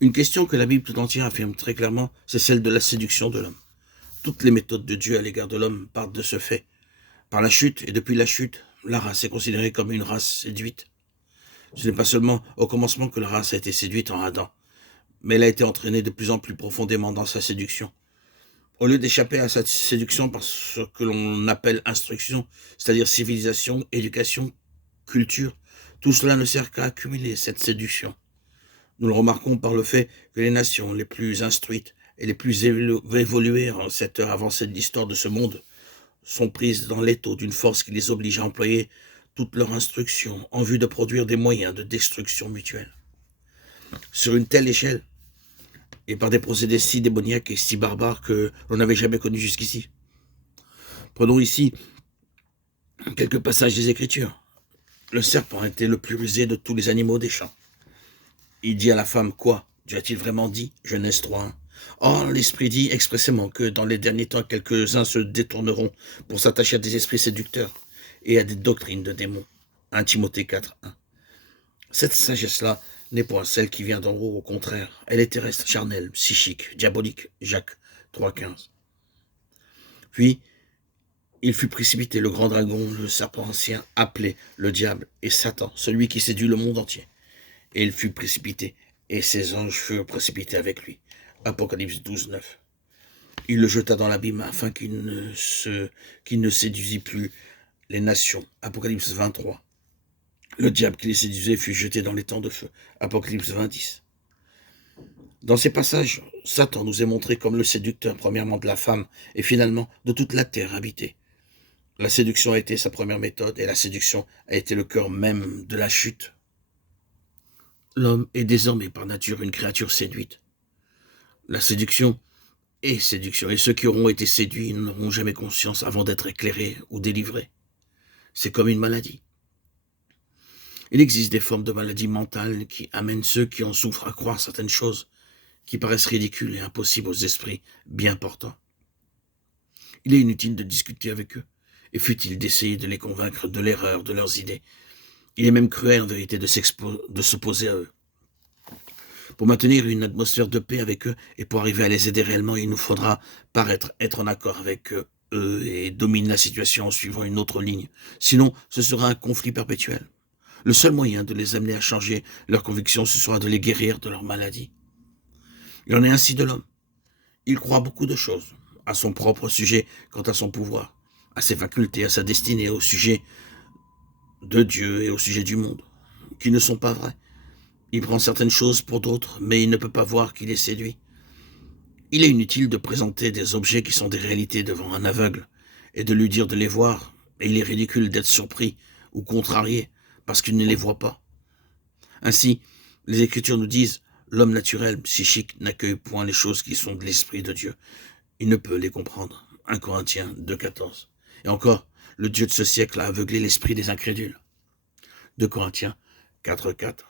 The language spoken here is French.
Une question que la Bible tout entière affirme très clairement, c'est celle de la séduction de l'homme. Toutes les méthodes de Dieu à l'égard de l'homme partent de ce fait. Par la chute, et depuis la chute, la race est considérée comme une race séduite. Ce n'est pas seulement au commencement que la race a été séduite en Adam, mais elle a été entraînée de plus en plus profondément dans sa séduction. Au lieu d'échapper à cette séduction par ce que l'on appelle instruction, c'est-à-dire civilisation, éducation, culture, tout cela ne sert qu'à accumuler cette séduction. Nous le remarquons par le fait que les nations les plus instruites et les plus évoluées en cette heure avancée de l'histoire de ce monde sont prises dans l'étau d'une force qui les oblige à employer toute leur instruction en vue de produire des moyens de destruction mutuelle. Sur une telle échelle, et par des procédés si démoniaques et si barbares que l'on n'avait jamais connus jusqu'ici. Prenons ici quelques passages des Écritures. Le serpent était le plus rusé de tous les animaux des champs. Il dit à la femme, quoi? Dieu a-t-il vraiment dit? Genèse 3:1. Or, l'Esprit dit expressément que dans les derniers temps, quelques-uns se détourneront pour s'attacher à des esprits séducteurs et à des doctrines de démons. 1 Timothée 4:1. Cette sagesse-là n'est point celle qui vient d'en haut, au contraire. Elle est terrestre, charnelle, psychique, diabolique. Jacques 3:15. Puis, il fut précipité, le grand dragon, le serpent ancien, appelé le diable et Satan, celui qui séduit le monde entier. Et il fut précipité, et ses anges furent précipités avec lui. Apocalypse 12:9. Il le jeta dans l'abîme afin qu'il ne séduisit plus les nations. Apocalypse 23. Le diable qui les séduisait fut jeté dans les temps de feu. Apocalypse 20:10. Dans ces passages, Satan nous est montré comme le séducteur, premièrement de la femme, et finalement de toute la terre habitée. La séduction a été sa première méthode, et la séduction a été le cœur même de la chute. L'homme est désormais par nature une créature séduite. La séduction est séduction, et ceux qui auront été séduits n'auront jamais conscience avant d'être éclairés ou délivrés. C'est comme une maladie. Il existe des formes de maladies mentales qui amènent ceux qui en souffrent à croire certaines choses qui paraissent ridicules et impossibles aux esprits bien portants. Il est inutile de discuter avec eux, et fut-il d'essayer de les convaincre de l'erreur de leurs idées. Il est même cruel en vérité de s'opposer à eux. Pour maintenir une atmosphère de paix avec eux et pour arriver à les aider réellement, il nous faudra paraître être en accord avec eux et dominer la situation en suivant une autre ligne. Sinon, ce sera un conflit perpétuel. Le seul moyen de les amener à changer leurs convictions, ce sera de les guérir de leur maladie. Il en est ainsi de l'homme. Il croit beaucoup de choses, à son propre sujet quant à son pouvoir, à ses facultés, à sa destinée, au sujet de Dieu et au sujet du monde, qui ne sont pas vraies. Il prend certaines choses pour d'autres, mais il ne peut pas voir qu'il est séduit. Il est inutile de présenter des objets qui sont des réalités devant un aveugle, et de lui dire de les voir, et il est ridicule d'être surpris ou contrarié, parce qu'il ne les voit pas. Ainsi, les Écritures nous disent, l'homme naturel, psychique, n'accueille point les choses qui sont de l'Esprit de Dieu. Il ne peut les comprendre. 1 Corinthiens 2:14. Et encore, le Dieu de ce siècle a aveuglé l'esprit des incrédules. 2 Corinthiens 4:4.